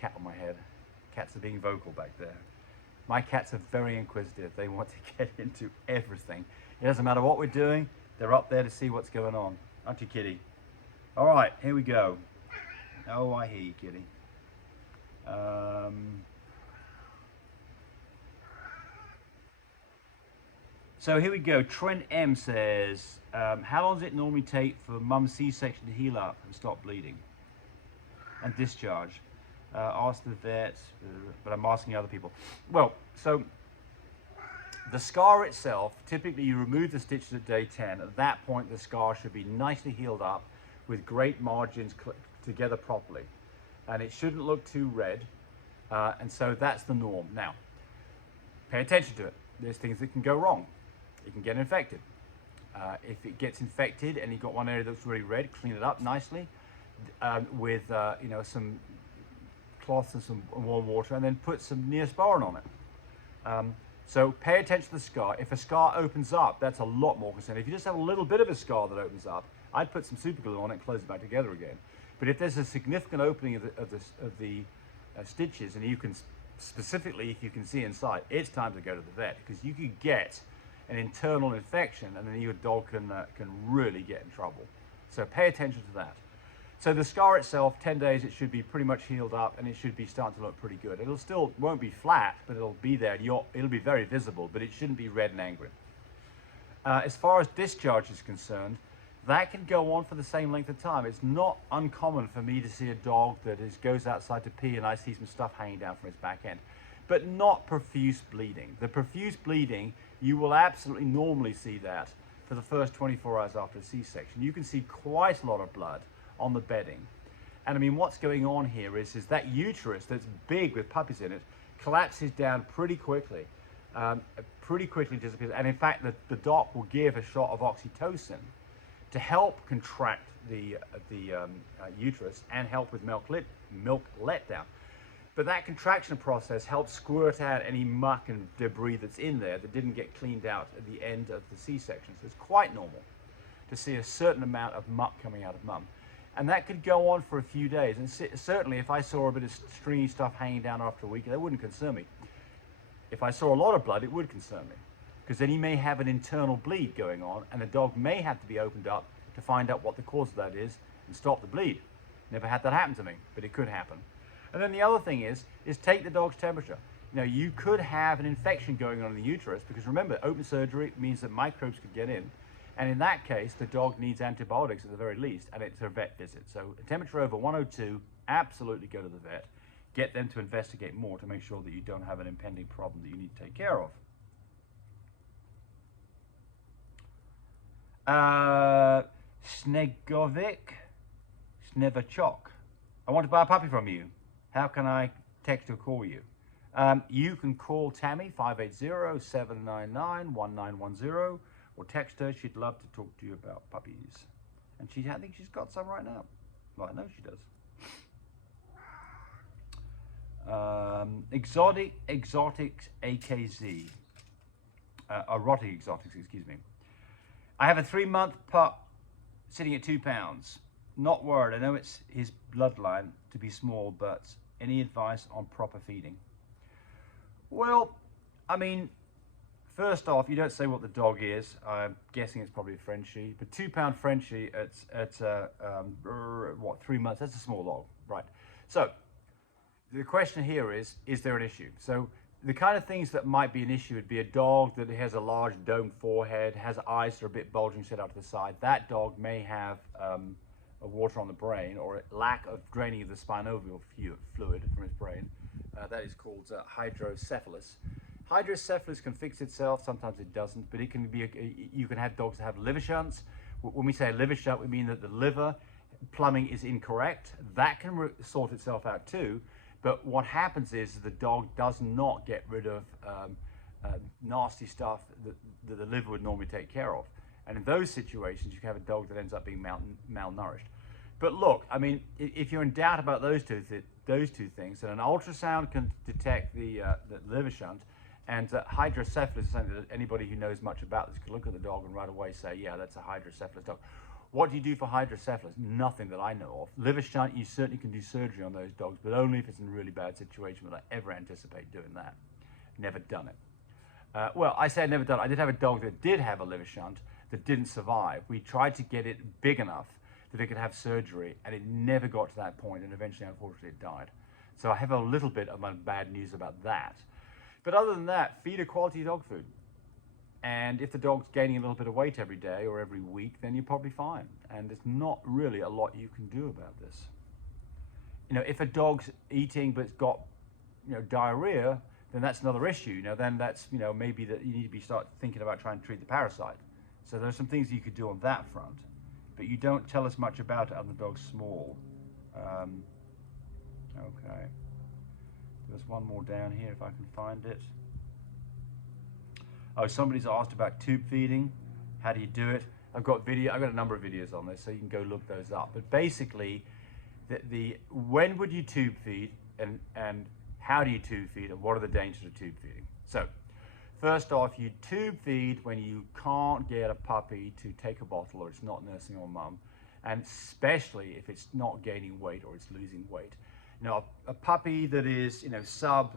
cat on my head. Cats are being vocal back there. My cats are very inquisitive. They want to get into everything. It doesn't matter what we're doing, they're up there to see what's going on. Aren't you, kitty? All right, here we go. Oh, I hear you, kitty. So here we go. Trent M says, how long does it normally take for mum's C-section to heal up and stop bleeding and discharge? Ask the vet, but I'm asking other people. Well, so the scar itself, typically you remove the stitches at day 10. At that point, the scar should be nicely healed up with great margins together properly. And it shouldn't look too red. And so that's the norm. Now, pay attention to it. There's things that can go wrong. It can get infected. If it gets infected and you've got one area that's really red, clean it up nicely with some cloth and some warm water, and then put some Neosporin on it. So pay attention to the scar. If a scar opens up, that's a lot more concerning. If you just have a little bit of a scar that opens up, I'd put some super glue on it and close it back together again. But if there's a significant opening of the stitches, and you can specifically, if you can see inside, it's time to go to the vet, because you could get an internal infection, and then your dog can really get in trouble. So pay attention to that. So the scar itself, 10 days, it should be pretty much healed up, and it should be starting to look pretty good. It'll still won't be flat, but it'll be there. It'll be very visible, but it shouldn't be red and angry. As far as discharge is concerned, that can go on for the same length of time. It's not uncommon for me to see a dog that goes outside to pee and I see some stuff hanging down from his back end, but not profuse bleeding. The profuse bleeding, you will absolutely normally see that for the first 24 hours after a C-section. You can see quite a lot of blood on the bedding. And I mean, what's going on here is that uterus that's big with puppies in it collapses down pretty quickly disappears. And in fact, the doc will give a shot of oxytocin to help contract the uterus and help with milk letdown. But that contraction process helps squirt out any muck and debris that's in there that didn't get cleaned out at the end of the C-section. So it's quite normal to see a certain amount of muck coming out of mum. And that could go on for a few days. And certainly if I saw a bit of stringy stuff hanging down after a week, that wouldn't concern me. If I saw a lot of blood, it would concern me, because then you may have an internal bleed going on, and the dog may have to be opened up to find out what the cause of that is and stop the bleed. Never had that happen to me, but it could happen. And then the other thing is take the dog's temperature. You know, you could have an infection going on in the uterus, because remember, open surgery means that microbes could get in. And in that case, the dog needs antibiotics at the very least, and it's a vet visit. So a temperature over 102, absolutely go to the vet. Get them to investigate more to make sure that you don't have an impending problem that you need to take care of. Snegovic, Snevachok. I want to buy a puppy from you. How can I text or call you? You can call Tammy, 580-799-1910, or text her. She'd love to talk to you about puppies. And I think she's got some right now. Well, I know she does. Exotics AKZ. Erotic exotics, excuse me. I have a 3-month pup sitting at 2 pounds. Not worried. I know it's his bloodline to be small, but any advice on proper feeding? Well, I mean, first off, you don't say what the dog is. I'm guessing it's probably a Frenchie, but 2 pound Frenchie at 3 months? That's a small dog, right? So the question here is there an issue? So the kind of things that might be an issue would be a dog that has a large domed forehead, has eyes that are a bit bulging set out to the side. That dog may have a water on the brain, or a lack of draining of the synovial fluid from his brain. That is called hydrocephalus. Hydrocephalus can fix itself, sometimes it doesn't, but it can be, you can have dogs that have liver shunts. When we say a liver shunt, we mean that the liver plumbing is incorrect. That can sort itself out too, but what happens is the dog does not get rid of nasty stuff that the liver would normally take care of. And in those situations, you can have a dog that ends up being malnourished. But look, I mean, if you're in doubt about those two things, then an ultrasound can detect the liver shunt, and hydrocephalus is something that anybody who knows much about this can look at the dog and right away say, yeah, that's a hydrocephalus dog. What do you do for hydrocephalus? Nothing that I know of. Liver shunt, you certainly can do surgery on those dogs, but only if it's in a really bad situation. Would I ever anticipate doing that? Never done it. Well, I say I've never done it. I did have a dog that did have a liver shunt that didn't survive. We tried to get it big enough that it could have surgery, and it never got to that point, and eventually, unfortunately, it died. So I have a little bit of bad news about that. But other than that, feed a quality dog food. And if the dog's gaining a little bit of weight every day or every week, then you're probably fine. And there's not really a lot you can do about this. You know, if a dog's eating but's got, diarrhea, then that's another issue. Then that's, maybe that you need to start thinking about trying to treat the parasite. So there's some things you could do on that front, but you don't tell us much about it other than the dog's small. Okay. There's one more down here if I can find it. Oh, somebody's asked about tube feeding. How do you do it? I've got a number of videos on this, so you can go look those up. But basically, when would you tube feed, and how do you tube feed, and what are the dangers of tube feeding? So, first off, you tube feed when you can't get a puppy to take a bottle or it's not nursing on mum, and especially if it's not gaining weight or it's losing weight. A puppy that is, sub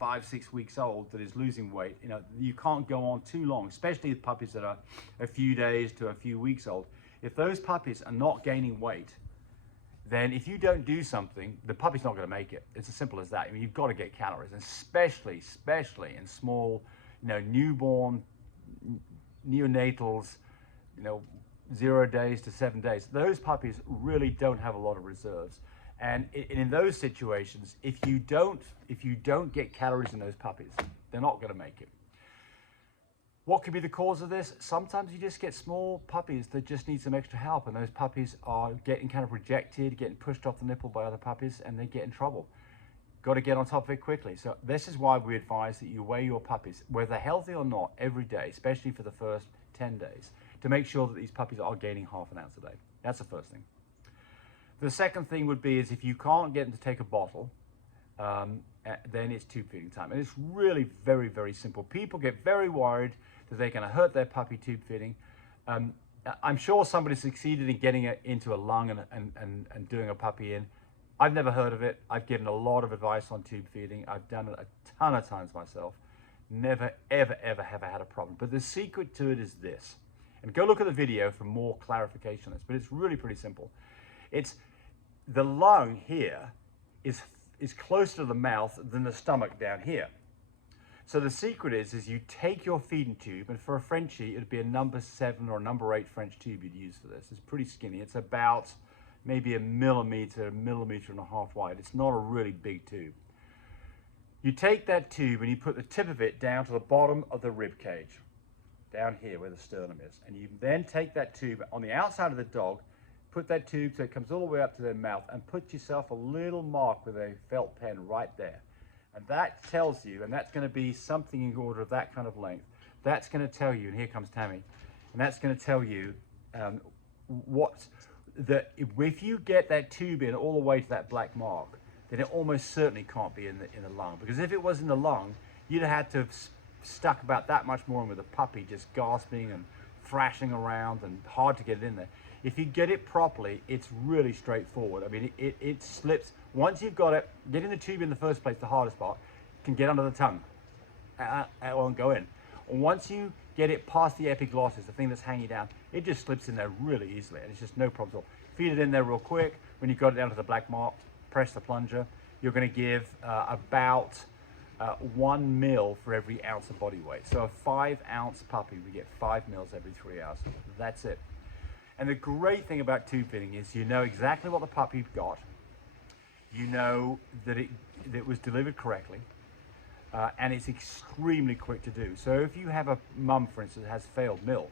5-6 weeks old that is losing weight, you can't go on too long, especially with puppies that are a few days to a few weeks old. If those puppies are not gaining weight, then if you don't do something, the puppy's not going to make it. It's as simple as that. You've got to get calories, and especially in small, newborn, neonatals, 0 days to 7 days. Those puppies really don't have a lot of reserves. And in those situations, if you don't get calories in those puppies, they're not going to make it. What could be the cause of this? Sometimes you just get small puppies that just need some extra help, and those puppies are getting kind of rejected, getting pushed off the nipple by other puppies, and they get in trouble. Got to get on top of it quickly. So this is why we advise that you weigh your puppies, whether healthy or not, every day, especially for the first 10 days, to make sure that these puppies are gaining ½ an ounce a day. That's the first thing. The second thing would be is if you can't get them to take a bottle, then it's tube feeding time. And it's really very, very simple. People get very worried that they're going to hurt their puppy tube feeding. I'm sure somebody succeeded in getting it into a lung and doing a puppy in. I've never heard of it. I've given a lot of advice on tube feeding. I've done it a ton of times myself. Never, ever, ever have I had a problem. But the secret to it is this. And go look at the video for more clarification on this, but it's really pretty simple. It's the lung here is closer to the mouth than the stomach down here. So the secret is you take your feeding tube, and for a Frenchie, it'd be a number 7 or number 8 French tube you'd use for this. It's pretty skinny. It's about maybe a millimeter and a half wide. It's not a really big tube. You take that tube and you put the tip of it down to the bottom of the rib cage, down here where the sternum is. And you then take that tube on the outside of the dog, put that tube so it comes all the way up to their mouth, and put yourself a little mark with a felt pen right there. And that tells you, and that's going to be something in order of that kind of length, that's going to tell you, and here comes Tammy, and that's going to tell you if you get that tube in all the way to that black mark, then it almost certainly can't be in the lung. Because if it was in the lung, you'd have had to have stuck about that much more in with a puppy just gasping and thrashing around and hard to get it in there. If you get it properly, it's really straightforward. I mean, it slips. Once you've got it, getting the tube in the first place, the hardest part, can get under the tongue. It won't go in. Once you get it past the epiglottis, the thing that's hanging down, it just slips in there really easily, and it's just no problem at all. Feed it in there real quick. When you've got it down to the black mark, press the plunger. You're going to give about 1 mil for every ounce of body weight. So a 5-ounce puppy, we get 5 mils every 3 hours. That's it. And the great thing about tube feeding is you know exactly what the puppy got. You know that it was delivered correctly, and it's extremely quick to do. So if you have a mum, for instance, that has failed milk,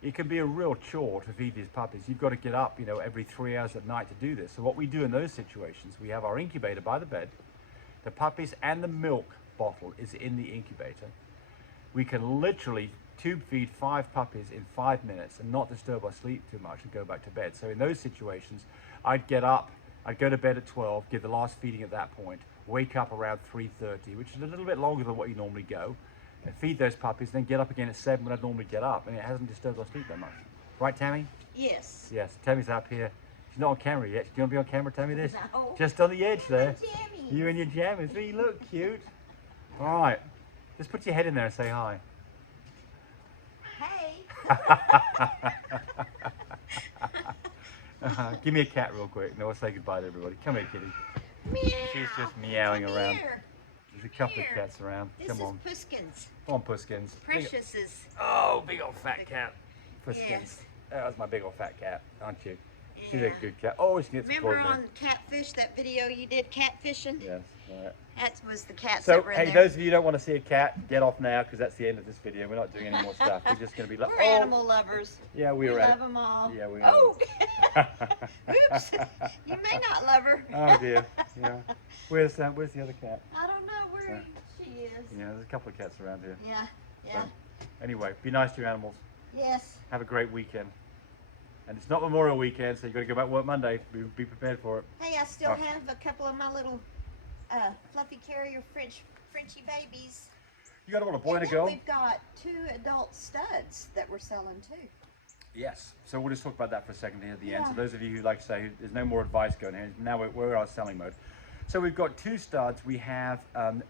it can be a real chore to feed these puppies. You've got to get up, every 3 hours at night to do this. So what we do in those situations, we have our incubator by the bed. The puppies and the milk bottle is in the incubator. We can literally tube feed 5 puppies in 5 minutes and not disturb our sleep too much and go back to bed. So in those situations, I'd get up, I'd go to bed at 12, give the last feeding at that point, wake up around 3:30, which is a little bit longer than what you normally go, and feed those puppies, then get up again at 7 when I'd normally get up, and it hasn't disturbed our sleep that much. Right, Tammy? Yes. Yes, Tammy's up here. She's not on camera yet. Do you want to be on camera, Tammy, this? No. Just on the edge there. Jammies. You and your jammies. Oh, you look cute. All right. Just put your head in there and say hi. Hey. Give me a cat real quick. No, we'll say goodbye to everybody. Come here, kitty. Meow. She's just meowing Come around. here. There's a couple Here. of cats around. This Come is on. Puskins. Come on, Puskins. Precious is. Oh, big old fat cat. Puskins. Yes. That was my big old fat cat, aren't you? She's Yeah. a good cat. Oh, she gets Remember supported. on Catfish, that video you did catfishing? Yes. All right. That was the cats So, that were in hey, there. those of you who don't want to see a cat, get off now because that's the end of this video. We're not doing any more stuff. We're just going to be like, We're animal lovers. Yeah, We we're love them all. Yeah, we are. Oh! Oops! You may not love her. Oh dear. Yeah. Where's the other cat? I don't know where she is. Yeah, there's a couple of cats around here. Yeah. Yeah. So, anyway, be nice to your animals. Yes. Have a great weekend. And it's not Memorial Weekend, so you've got to go back to work Monday. Be prepared for it. Hey, I still Oh. have a couple of my little fluffy carrier Frenchie babies. You got a boy and a then girl? We've got 2 adult studs that we're selling too. Yes. So we'll just talk about that for a second here at the end. Yeah. So those of you who like to say there's no more advice going here, now we're in our selling mode. So we've got 2 studs. We have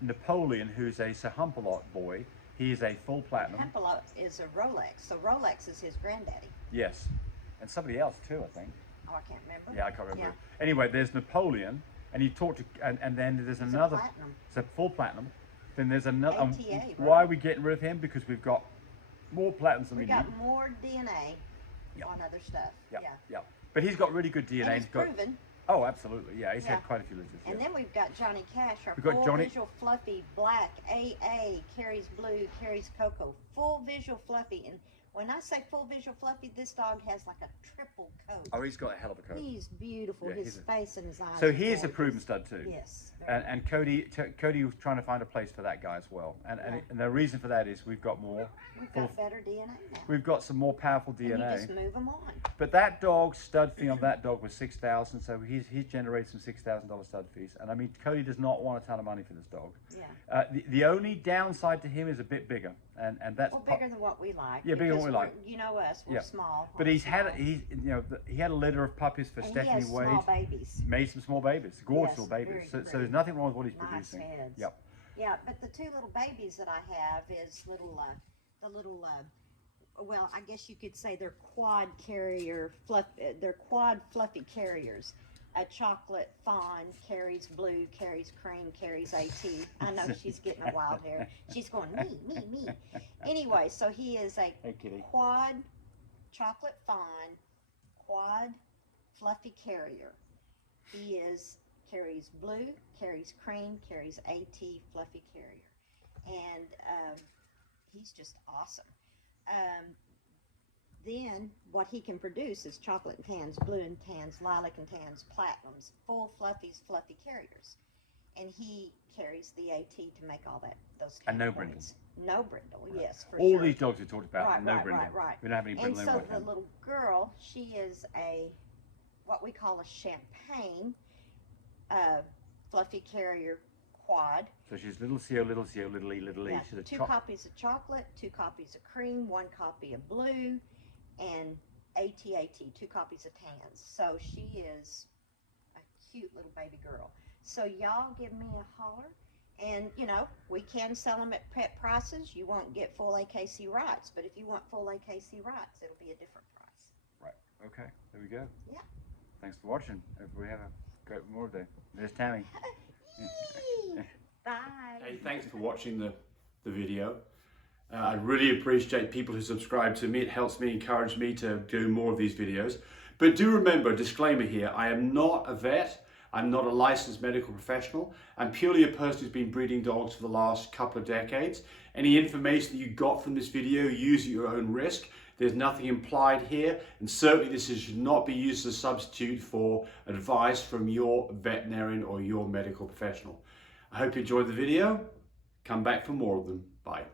Napoleon, who's a Sir Humpalot boy. He's a full platinum. Humpalot is a Rolex, so Rolex is his granddaddy. Yes. And somebody else too, I think. Oh, I can't remember. Yeah, I can't remember. Yeah. Anyway, there's Napoleon, and you talk to, and then there's He's another. a platinum. It's a full platinum. Then there's another. ATA, right? Why are we getting rid of him? Because we've got more platinums than we We need. got more DNA Yep. on other stuff. Yep, Yeah. yep. But he's got really good DNA. And it's He's got. proven. Oh, absolutely. Yeah, he's Yeah. had quite a few litters. And Yeah. then we've got Johnny Cash, our We've got full Johnny- visual fluffy black AA, carries blue, carries cocoa, full visual fluffy. And when I say full visual fluffy, this dog has like a triple coat. Oh, he's got a hell of a coat. He's beautiful. Yeah, His he's a- face and his eyes. So are he's a gorgeous. proven stud too. Yes. And Cody was trying to find a place for that guy as well. And Yeah. and the reason for that is we've got more. We've full- got better DNA now. We've got some more powerful And you DNA. just move them on. But that dog stud fee on that dog was $6,000, so he's generated some $6,000 stud fees. And I mean, Cody does not want a ton of money for this dog. Yeah. The only downside to him is a bit bigger, and that's Well, bigger than what we like. Yeah, bigger than because what we like. You know us, we're Yeah. small. But he had a litter of puppies for and Stephanie he has Wade. small babies. Made some small babies, gorgeous Yes, little babies. very, So very there's nothing wrong with what he's Nice producing. heads. Yep. Yeah, but the 2 little babies that I have is well, I guess you could say they're quad carrier they're quad fluffy carriers. A chocolate fawn carries blue, carries cream, carries AT. I know she's getting a wild hair. She's going me. Anyway, so he is a Hey, kitty. quad chocolate fawn, quad fluffy carrier. He carries blue, carries cream, carries AT fluffy carrier, and he's just awesome. Then what he can produce is chocolate and tans, blue and tans, lilac and tans, platinums, full fluffies, fluffy carriers, and he carries the AT to make all those. And no tan brindle. points. No brindle, yes, for All sure. these dogs we talked about, Right, no right, brindle. right. We don't have any And brindle so in the our little girl, she is what we call a champagne fluffy carrier quad. So she's little CO, little CO, little E, little E. Yeah, She's a 2 copies of chocolate, 2 copies of cream, 1 copy of blue, and AT, 2 copies of tans. So she is a cute little baby girl. So y'all give me a holler. And, we can sell them at pet prices. You won't get full AKC rights. But if you want full AKC rights, it'll be a different price. Right. Okay. There we go. Yeah. Thanks for watching. Hope we have a great Memorial Day. There's Tammy. Yee! Bye. Hey, thanks for watching the video. I really appreciate people who subscribe to me. It helps me, encourage me to do more of these videos. But do remember, disclaimer here, I am not a vet. I'm not a licensed medical professional. I'm purely a person who's been breeding dogs for the last couple of decades. Any information that you got from this video, use at your own risk. There's nothing implied here, and certainly this should not be used as a substitute for advice from your veterinarian or your medical professional. I hope you enjoyed the video. Come back for more of them. Bye.